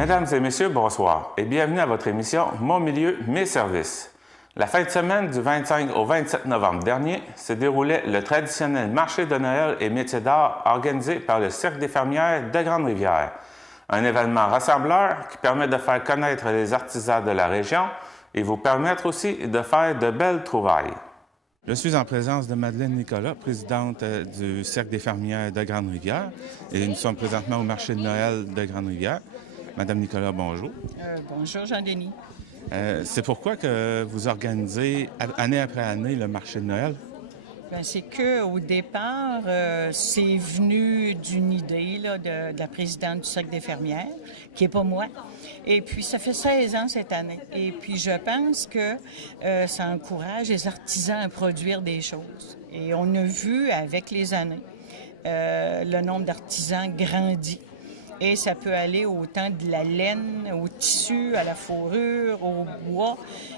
Mesdames et messieurs, bonsoir et bienvenue à votre émission Mon milieu, mes services. La fin de semaine du 25 au 27 novembre dernier se déroulait le traditionnel marché de Noël et métiers d'art organisé par le Cercle des fermières de Grande-Rivière. Un événement rassembleur qui permet de faire connaître les artisans de la région et vous permettre aussi de faire de belles trouvailles. Je suis en présence de Madeleine Nicolas, présidente du Cercle des fermières de Grande-Rivière, et nous sommes présentement au marché de Noël de Grande-Rivière. Madame Nicolas, bonjour. Bonjour Jean-Denis. C'est pourquoi que vous organisez année après année le marché de Noël? Bien, c'est qu'au départ, c'est venu d'une idée là, de la présidente du Cercle des fermières, qui n'est pas moi. Et puis, ça fait 16 ans cette année. Et puis, je pense que ça encourage les artisans à produire des choses. Et on a vu avec les années, le nombre d'artisans grandit. Et ça peut aller autant de la laine, au tissu, à la fourrure, au bois,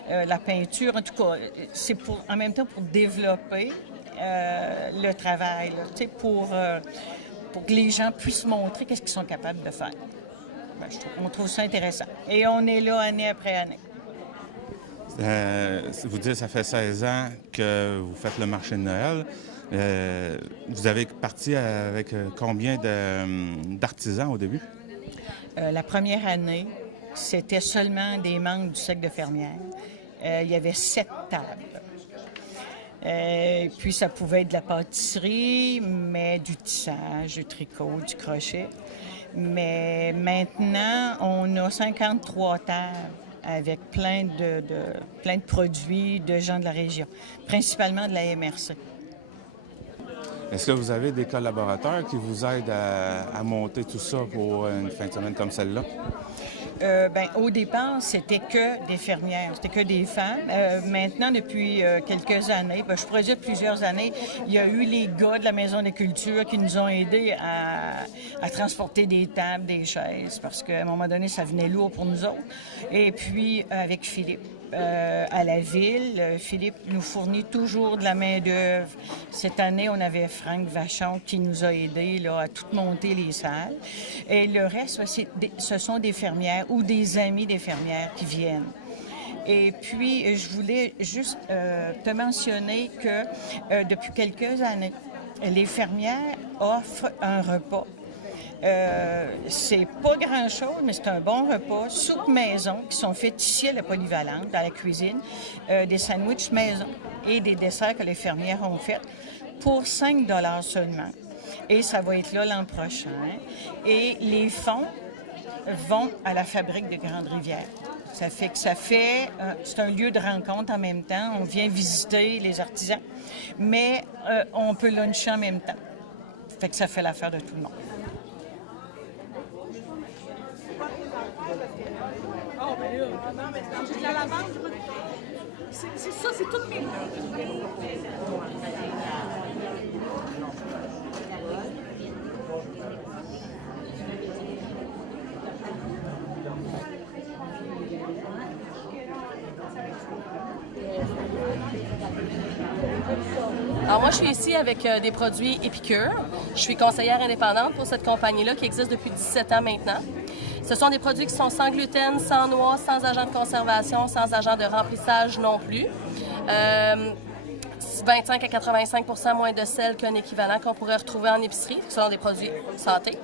la peinture. En tout cas, c'est en même temps pour développer le travail, là, pour que les gens puissent montrer qu'est-ce qu'ils sont capables de faire. Ben, on trouve ça intéressant. Et on est là année après année. Vous dites que ça fait 16 ans que vous faites le marché de Noël. Vous avez parti avec combien d'artisans au début? La première année, c'était seulement des membres du Cercle de fermières. Il y avait 7 tables. Puis ça pouvait être de la pâtisserie, mais du tissage, du tricot, du crochet. Mais maintenant, on a 53 tables avec plein de produits de gens de la région, principalement de la MRC. Est-ce que vous avez des collaborateurs qui vous aident à monter tout ça pour une fin de semaine comme celle-là? Au départ, c'était que des fermières, c'était que des femmes. Maintenant, depuis quelques années, je pourrais dire plusieurs années, il y a eu les gars de la Maison des cultures qui nous ont aidés à transporter des tables, des chaises, parce qu'à un moment donné, ça venait lourd pour nous autres. Et puis, avec Philippe. À la ville. Philippe nous fournit toujours de la main-d'œuvre. Cette année, on avait Franck Vachon qui nous a aidés là, à tout monter les salles. Et le reste, ce sont des fermières ou des amis des fermières qui viennent. Et puis, je voulais juste te mentionner que depuis quelques années, les fermières offrent un repas. C'est pas grand-chose, mais c'est un bon repas. Soupe maison qui sont faites ici à la Polyvalente, dans la cuisine. Des sandwichs maison et des desserts que les fermières ont faits pour 5 $ seulement. Et ça va être là l'an prochain. Et les fonds vont à la fabrique de Grande-Rivière. Ça fait que c'est un lieu de rencontre en même temps. On vient visiter les artisans, mais on peut luncher en même temps. Fait que ça fait l'affaire de tout le monde. Non, mais c'est la lavande. C'est ça, c'est tout mes. Alors moi, je suis ici avec des produits Épicure. Je suis conseillère indépendante pour cette compagnie-là qui existe depuis 17 ans maintenant. Ce sont des produits qui sont sans gluten, sans noix, sans agent de conservation, sans agent de remplissage non plus. 25 à 85 % moins de sel qu'un équivalent qu'on pourrait retrouver en épicerie. Ce sont des produits santé.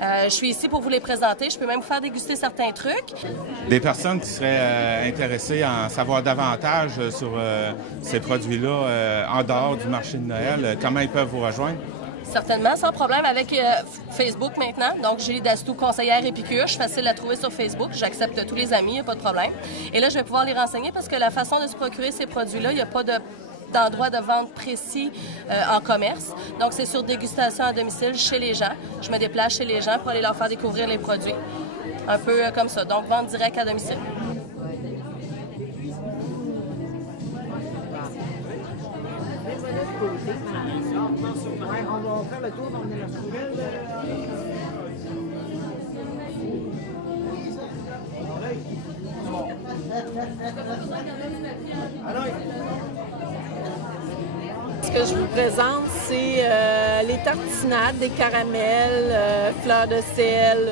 Je suis ici pour vous les présenter. Je peux même vous faire déguster certains trucs. Des personnes qui seraient intéressées à en savoir davantage sur ces produits-là en dehors du marché de Noël, comment ils peuvent vous rejoindre? Certainement, sans problème, avec Facebook maintenant. Donc, j'ai Dastou, conseillère Épicure. Je suis facile à trouver sur Facebook. J'accepte tous les amis, il n'y a pas de problème. Et là, je vais pouvoir les renseigner parce que la façon de se procurer ces produits-là, il n'y a pas d'endroit de vente précis en commerce. Donc, c'est sur dégustation à domicile chez les gens. Je me déplace chez les gens pour aller leur faire découvrir les produits. Un peu comme ça. Donc, vente directe à domicile. On va faire le tour, on est la poubelle. Ce que je vous présente, c'est les tartinades, des caramels, fleurs de sel,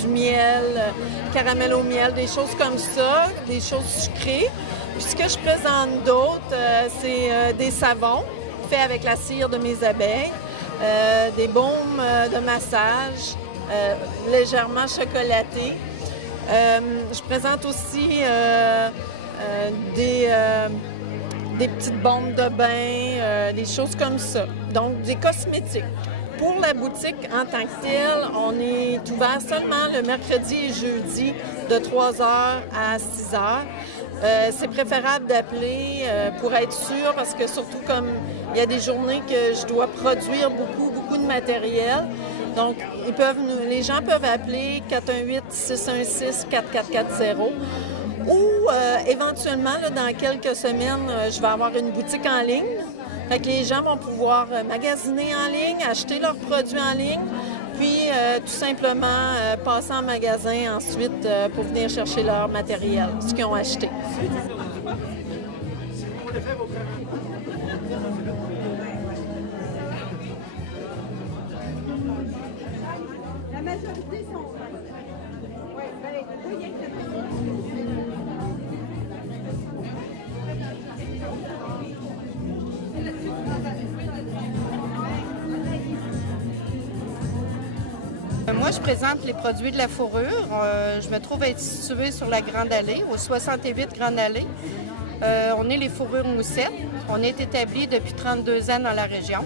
du du miel, caramel au miel, des choses comme ça, des choses sucrées. Puis ce que je présente d'autre, c'est des savons faits avec la cire de mes abeilles, des baumes de massage légèrement chocolatés. Je présente aussi des petites bombes de bain, des choses comme ça. Donc, des cosmétiques. Pour la boutique en tant que telle, on est ouvert seulement le mercredi et jeudi de 3h à 6h. C'est préférable d'appeler pour être sûr parce que surtout comme il y a des journées que je dois produire beaucoup de matériel. Donc, les gens peuvent appeler 418-616-4440 ou éventuellement, là, dans quelques semaines, je vais avoir une boutique en ligne. Fait que les gens vont pouvoir magasiner en ligne, acheter leurs produits en ligne, puis tout simplement passer en magasin ensuite pour venir chercher leur matériel, ce qu'ils ont acheté. La majorité sont... Oui, Moi, je présente les produits de la fourrure. Je me trouve être située sur la Grande Allée, au 68 Grande Allée. On est les fourrures moussettes. On est établi depuis 32 ans dans la région.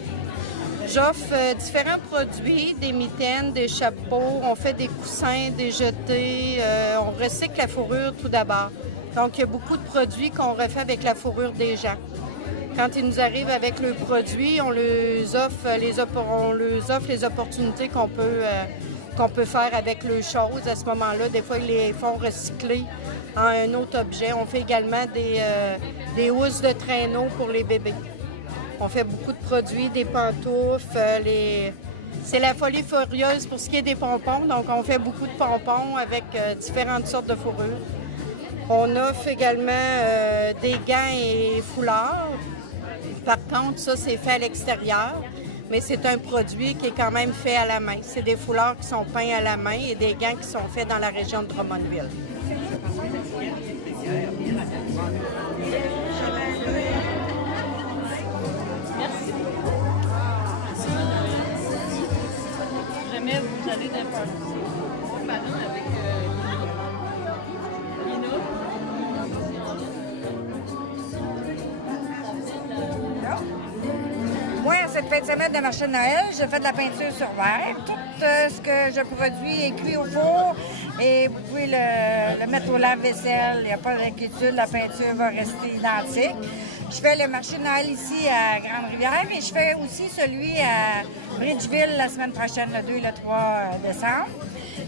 J'offre différents produits, des mitaines, des chapeaux. On fait des coussins, des jetés. On recycle la fourrure tout d'abord. Donc, il y a beaucoup de produits qu'on refait avec la fourrure des gens. Quand ils nous arrivent avec le produit, on leur offre les opportunités qu'on peut faire avec le chose. À ce moment-là, des fois, ils les font recycler en un autre objet. On fait également des housses de traîneau pour les bébés. On fait beaucoup de produits, des pantoufles. C'est la folie furieuse pour ce qui est des pompons. Donc, on fait beaucoup de pompons avec différentes sortes de fourrures. On offre également des gants et foulards. Par contre, ça, c'est fait à l'extérieur, mais c'est un produit qui est quand même fait à la main. C'est des foulards qui sont peints à la main et des gants qui sont faits dans la région de Drummondville. Jamais vous allez d'un parti avec Lina. Moi, cette fin de semaine de marché de Noël, je fais de la peinture sur verre. Tout ce que je produis est cuit au four et vous pouvez le mettre au lave-vaisselle. Il n'y a pas d'inquiétude, la peinture va rester identique. Je fais le marché de Noël ici à Grande-Rivière, mais je fais aussi celui à Bridgeville la semaine prochaine, le 2 et le 3 décembre.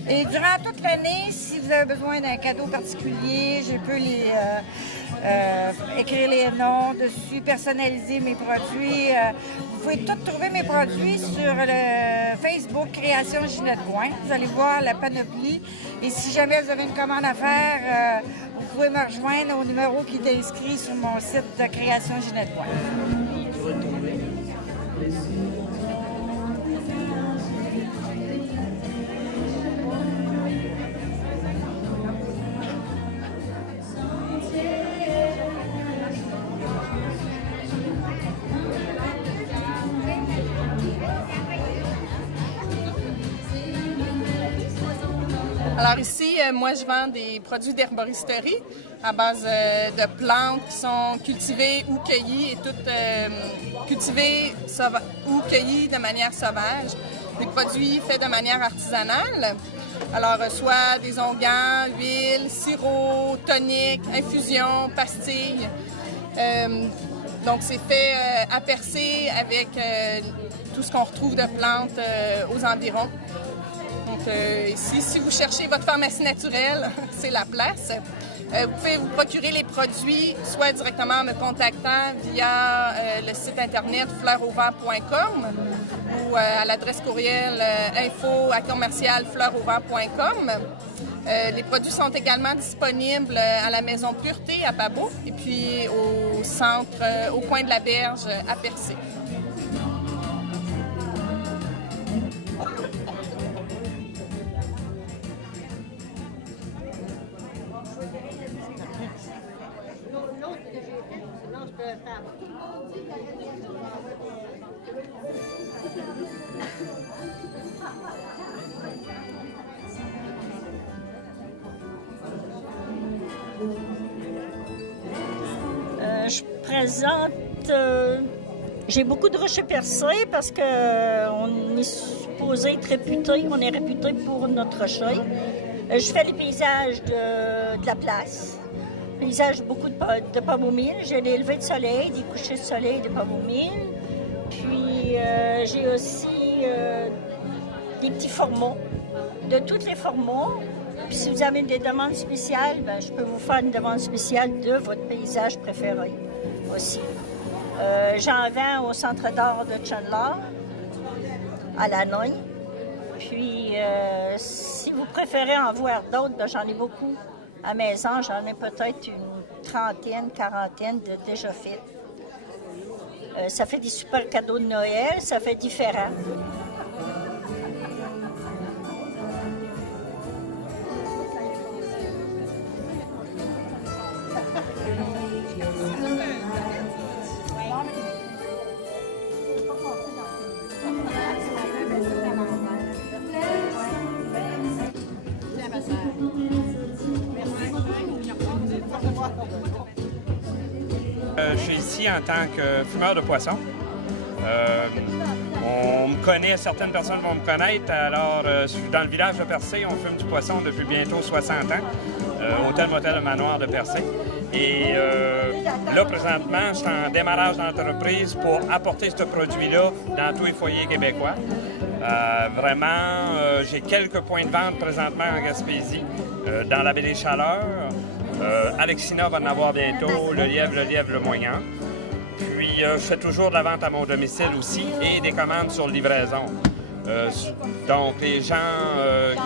Et durant toute l'année, si vous avez besoin d'un cadeau particulier, je peux écrire les noms dessus, personnaliser mes produits. Vous pouvez tout trouver mes produits sur le Facebook Création Ginette Gouin. Vous allez voir la panoplie. Et si jamais vous avez une commande à faire, vous pouvez me rejoindre au numéro qui est inscrit sur mon site de Création Ginette Gouin. Alors ici, moi, je vends des produits d'herboristerie à base de plantes qui sont cultivées ou cueillies et toutes cultivées ou cueillies de manière sauvage. Des produits faits de manière artisanale. Alors, soit des onguents, huile, sirop, tonique, infusion, pastilles. Donc, c'est fait à percer avec tout ce qu'on retrouve de plantes aux environs. Donc ici, si vous cherchez votre pharmacie naturelle, c'est la place. Vous pouvez vous procurer les produits soit directement en me contactant via le site internet fleurauvert.com ou à l'adresse courriel info@commercialfleurauvert.com. Les produits sont également disponibles à la Maison Pureté à Pabot et puis au centre, au coin de la Berge à Percé. représente... j'ai beaucoup de rochers percés parce qu'on est supposé être réputé, on est réputé pour notre rocher. Je fais les paysages de la place. Paysages beaucoup de pommes aux mille. J'ai des levées de soleil, des couchers de soleil de pommes aux mille. Puis j'ai aussi des petits formats, de tous les formats. Puis si vous avez des demandes spéciales, ben, je peux vous faire une demande spéciale de votre paysage préféré aussi. J'en vends au Centre d'art de Chandler, à Lannoy. Puis si vous préférez en voir d'autres, ben, j'en ai beaucoup. À maison, j'en ai peut-être une trentaine, quarantaine de déjà faits. Ça fait des super cadeaux de Noël, ça fait différent. Je suis ici en tant que fumeur de poissons. On me connaît, certaines personnes vont me connaître. Alors, je suis dans le village de Percé, on fume du poisson depuis bientôt 60 ans. Hôtel Motel de Manoir de Percé. Et là, présentement, je suis en démarrage d'entreprise pour apporter ce produit-là dans tous les foyers québécois. Vraiment, j'ai quelques points de vente présentement en Gaspésie, dans la baie des Chaleurs. Alexina va en avoir bientôt, le lièvre, le moyen. Puis, je fais toujours de la vente à mon domicile aussi et des commandes sur livraison. Donc, les gens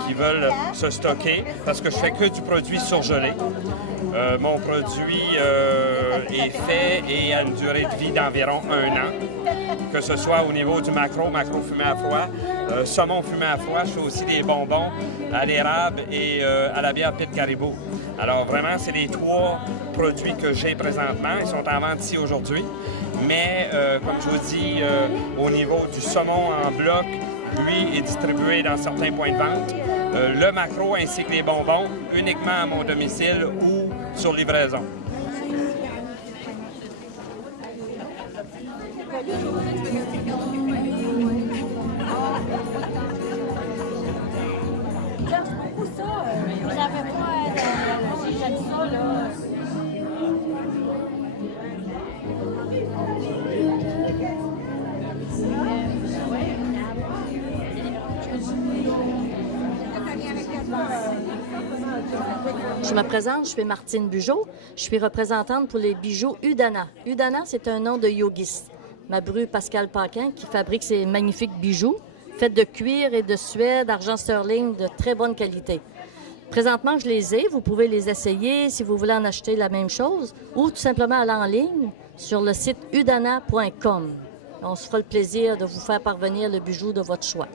qui veulent se stocker, parce que je fais que du produit surgelé. Mon produit est fait et a une durée de vie d'environ 1 an. Que ce soit au niveau du macro fumé à froid, saumon fumé à froid, je fais aussi des bonbons à l'érable et à la bière Pit Caribou. Alors vraiment, c'est les 3 produits que j'ai présentement. Ils sont en vente ici aujourd'hui. Mais comme je vous dis, au niveau du saumon en bloc, lui est distribué dans certains points de vente. Le macro ainsi que les bonbons, uniquement à mon domicile ou sur livraison. Vous n'avez pas j'aime ça, là. Je me présente, je suis Martine Bugeaud. Je suis représentante pour les bijoux Udana. Udana, c'est un nom de yogiste. Ma bru Pascal Paquin qui fabrique ces magnifiques bijoux, faits de cuir et de suède, d'argent sterling de très bonne qualité. Présentement, je les ai. Vous pouvez les essayer si vous voulez en acheter la même chose ou tout simplement aller en ligne sur le site udana.com. On se fera le plaisir de vous faire parvenir le bijou de votre choix.